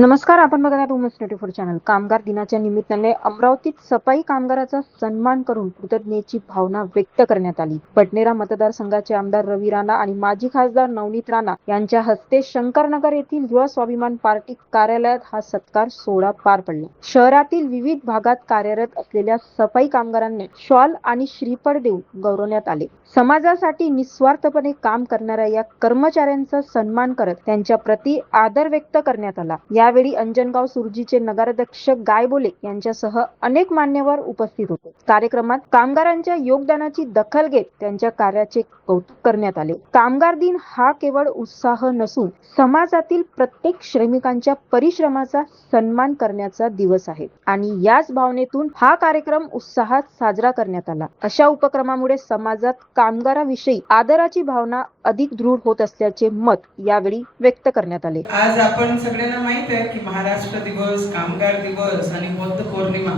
नमस्कार, आपण बघत आहात वुमन्स 24 चॅनल. कामगार दिनाच्या निमित्ताने अमरावतीत सफाई कामगाराचा सन्मान करून कृतज्ञतेची भावना व्यक्त करण्यात आली. पटनेरा मतदारसंघाचे आमदार रवी राणा आणि माजी खासदार नवनीत राणा यांच्या हस्ते शंकरनगर येथील युवा स्वाभिमान पार्टी कार्यालयात हा सत्कार सोहळा पार पडला. शहरातील विविध भागात कार्यरत असलेल्या सफाई कामगारांना शॉल आणि श्रीफळ देऊन गौरवण्यात आले. समाजासाठी निस्वार्थपणे काम करणाऱ्या या कर्मचाऱ्यांचा सन्मान करत त्यांच्या प्रति आदर व्यक्त करण्यात आला. यावेळी अंजनगाव सुरजीचे नगराध्यक्ष गायबोले यांच्यासह अनेक मान्यवर उपस्थित होते. कार्यक्रमात कामगारांच्या योगदानाची दखल घेत त्यांच्या कार्याचे कौतुक करण्यात आले. कामगार दिन हा केवळ उत्साह नसून समाजातील प्रत्येक श्रमिकांच्या परिश्रमाचा सन्मान करण्याचा दिवस आहे आणि याच भावनेतून हा कार्यक्रम उत्साहात साजरा करण्यात आला. अशा उपक्रमामुळे समाजात कामगाराविषयी आदराची भावना अधिक दृढ होत असल्याचे मत यावेळी व्यक्त करण्यात आले. आज आपण सगळ्यांना माहित आहे की महाराष्ट्र दिवस, कामगार दिवस आणि बौद्ध पौर्णिमा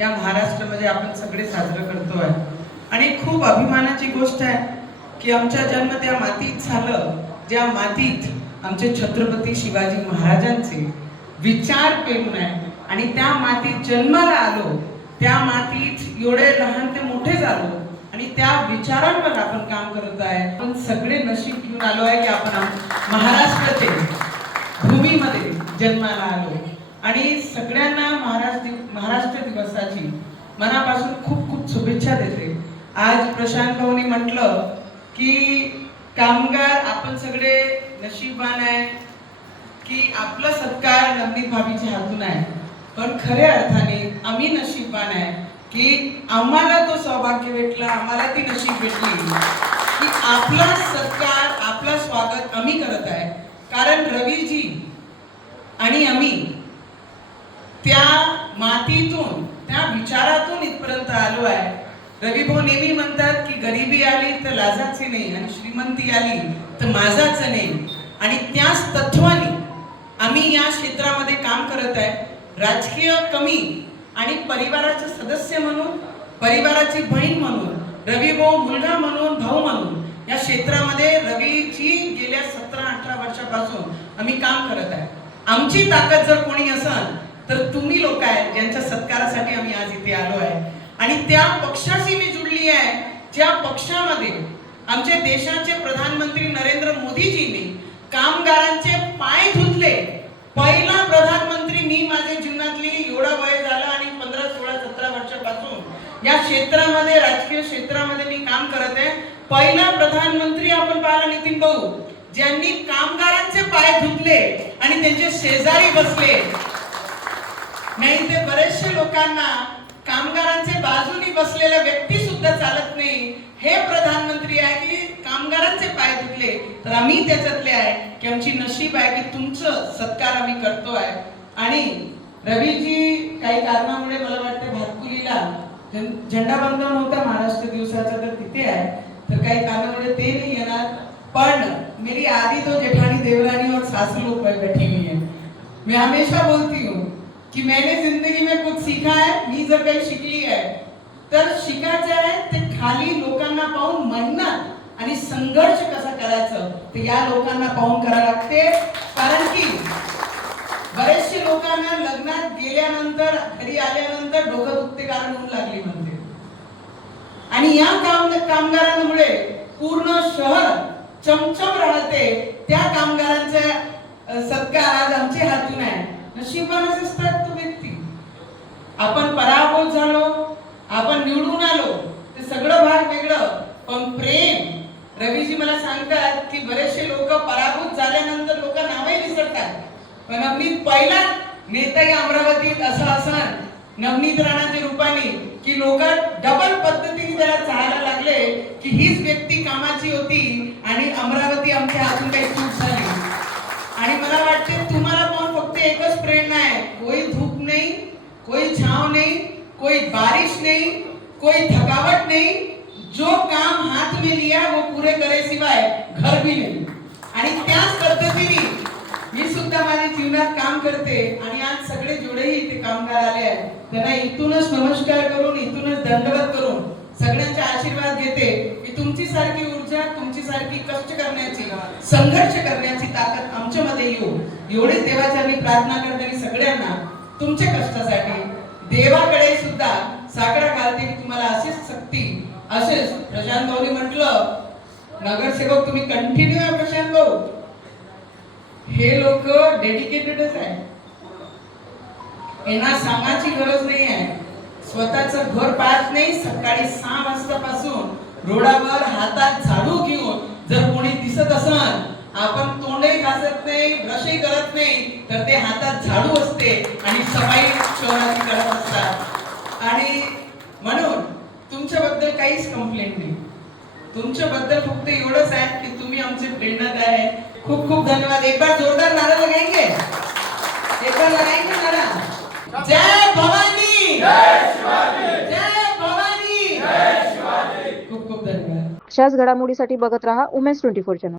या महाराष्ट्रामध्ये आपण सगळे साजरा करतोय आणि खूप अभिमानाची गोष्ट आहे की आमचा जन्म त्या मातीत झालं, ज्या मातीत आमचे छत्रपती शिवाजी महाराजांचे विचार पेरून आहे आणि त्या मातीत जन्माला आलो, त्या मातीत एवढे लहान ते मोठे झालो आणि त्या विचारांवर आपण काम करत आहे. आपण सगळे नशीब घेऊन आलो आहे की आपण महाराष्ट्राचे भूमीमध्ये जन्माला आलो आणि सगळ्यांना महाराष्ट्र दिवसाची मनापासून खूप खूप शुभेच्छा देते. आज प्रशांत भाऊनी म्हटलं की कामगार आपण सगळे नशीबवान आहे की आपला सत्कार नवनीत भाभीच्या हातून आहे, पण खऱ्या अर्थाने आम्ही नशीबवान आहे की आम्हाला तो सौभाग्य भेटला, आम्हाला ती नशीब भेटली की आपला सत्कार, आपला स्वागत आम्ही करत आहे. कारण रवीजी आणि आम्ही त्या मातीतून, त्या विचारातून इथपर्यंत आलो आहे. रवी भाऊ नेहमी म्हणतात की गरिबी आली तर लाजाचे नाही आणि श्रीमंती आली तर माझाच नाही, आणि त्याच तत्वाने आम्ही या क्षेत्रामध्ये काम करत आहे. राजकीय कमी आणि परिवाराचे सदस्य म्हणून, परिवाराची बहीण म्हणून, रवी भाऊ मुलगा म्हणून, भाऊ म्हणून या क्षेत्रामध्ये रवीजी गेल्या 17-18 वर्षापासून आम्ही काम करत आहे. आमची ताकद जर कोणी असेल तर तुम्ही लोक आहेत ज्यांच्या सत्कारासाठी आम्ही आज इथे आलो आहे. आणि त्या पक्षाशी मी जुडली आहे ज्या पक्षामध्ये आमचे देशाचे प्रधानमंत्री नरेंद्र मोदीजींनी कामगारांचे पाय धुतले. पहिला प्रधानमंत्री मी माझ्या जीवनातली, एवढा वय झालं आणि 15, 16, 17 वर्षापासून या क्षेत्रामध्ये, राजकीय क्षेत्रामध्ये मी काम करत आहे. पहिला प्रधानमंत्री आपण पाहिला नितीन भाऊ, ज्यांनी कामगारांचे पाय धुतले आणि त्यांचे शेजारी बसले. नाही ते बरेचशे लोकांना कामगारांचे बाजूनी बसलेला व्यक्ती सुद्धा चालत नाही. हे प्रधानमंत्री आहे की कामगारांचे पाय धुतले, तर आम्ही त्याच्यातले आहे की आमची नशीब आहे की तुमचं सत्कार आम्ही करतोय. आणि रवीजी काही कारणामुळे मला वाटतं भातकुलीला झेंडावंदन होता महाराष्ट्र दिवसाचा, तर तिथे आहे, तर काही कारणामुळे ते नाही येणार. पण मेरी आधी तो जेठानी देवरानी और सासू लोग बैठी हुई है. मैं हमेशा बोलती हूँ की मैंने जिंदगी में कुछ सीखा है. मी जर काही शिकली आहे तर शिकायचं आहे ते खाली लोकांना पाहून मेहनत आणि संघर्ष कसा करायचं ते या लोकांना पाहून करायला लागते. कारण की बरेचसे लोकांना लग्नात गेल्यानंतर, घरी आल्यानंतर डोकं दुखते कारण ऊन लागली म्हणते, आणि या कामगारांमुळे पूर्ण शहर चमचम राहते. त्या कामगारांचा सत्कार आज आमच्या हातून आहे. नशिबानेच असतात तो व्यक्ती. आपण पराभूत झालो, आपण निवडून आलो, ते सगळं भाग वेगळं, पण प्रेम. रवीजी मला सांगतात की बरेचसे लोक पराभूत झाल्यानंतर लोक नावही विसरतात, पण नवनीत पहिला नेताही अमरावतीत असं असं नवनीत राणाच्या रूपाने की लोक डबल पद्धतीने त्याला चाहायला लागले की हीच व्यक्ती कामाची होती आणि अमरावती आमच्या हातून काही चूक झाली. आणि मला वाटते तुम्हाला पण फक्त एकच प्रेरणा आहे, कोई धूप नहीं, कोई छाव नहीं, कोई बारिश नहीं, कोई थकावट नहीं, जो काम हाथ में लिया वो पूरे करे सिवाय घर भी नहीं. आणि त्याच पद्धतीने मी सुद्धा माझ्या जीवनात काम करते आणि आज सगळे जेवढेही इथे कामगार आले आहेत त्यांना इथूनच नमस्कार करून, इथूनच दंडवत करून सगळ्यांचे आशीर्वाद घेते की तुमची सारखी ऊर्जा, तुमची सारखी कष्ट करण्याची, संघर्ष करण्याची ताकद आमच्यामध्ये येऊ, एवढे देवाच्या मी प्रार्थना करते. तुमच्या कष्टासाठी देवाकडे सुद्धा साकडा घालते की तुम्हाला अशीच शक्ती असेच. प्रशांत भाऊनी म्हटलं, नगरसेवक तुम्ही कंटिन्यू आहे प्रशांत भाऊ. हे लोक डेडिकेटेडच आहे, यांना सांगायची गरज नाही आहे. स्वतःचं घर पाहत नाही. सकाळी 6 वाजतापासून रोडावर हातात झाडू घेऊन जर कोणी दिसत असल, आपण तोंडही घासत नाही, ब्रशही करत नाही, तर ते हातात झाडू असते आणि सफाई शहराची करत असतात. आणि म्हणून तुमच्याबद्दल काहीच कंप्लेंट नाही. तुमच्याबद्दल फक्त एवढंच आहे की तुम्ही आमचे प्रेरणादायक आहे. खूप खूप धन्यवाद. एक बार जोरदार नारा लगाएंगे, एक बार लगाएंगे नारा. जय भवानी, जय शिवाजी, जय भवानी, जय शिवाजी. खूप खूप धन्यवाद. अशाच घडामोडीसाठी बघत रहा उमेश 24 चॅनल.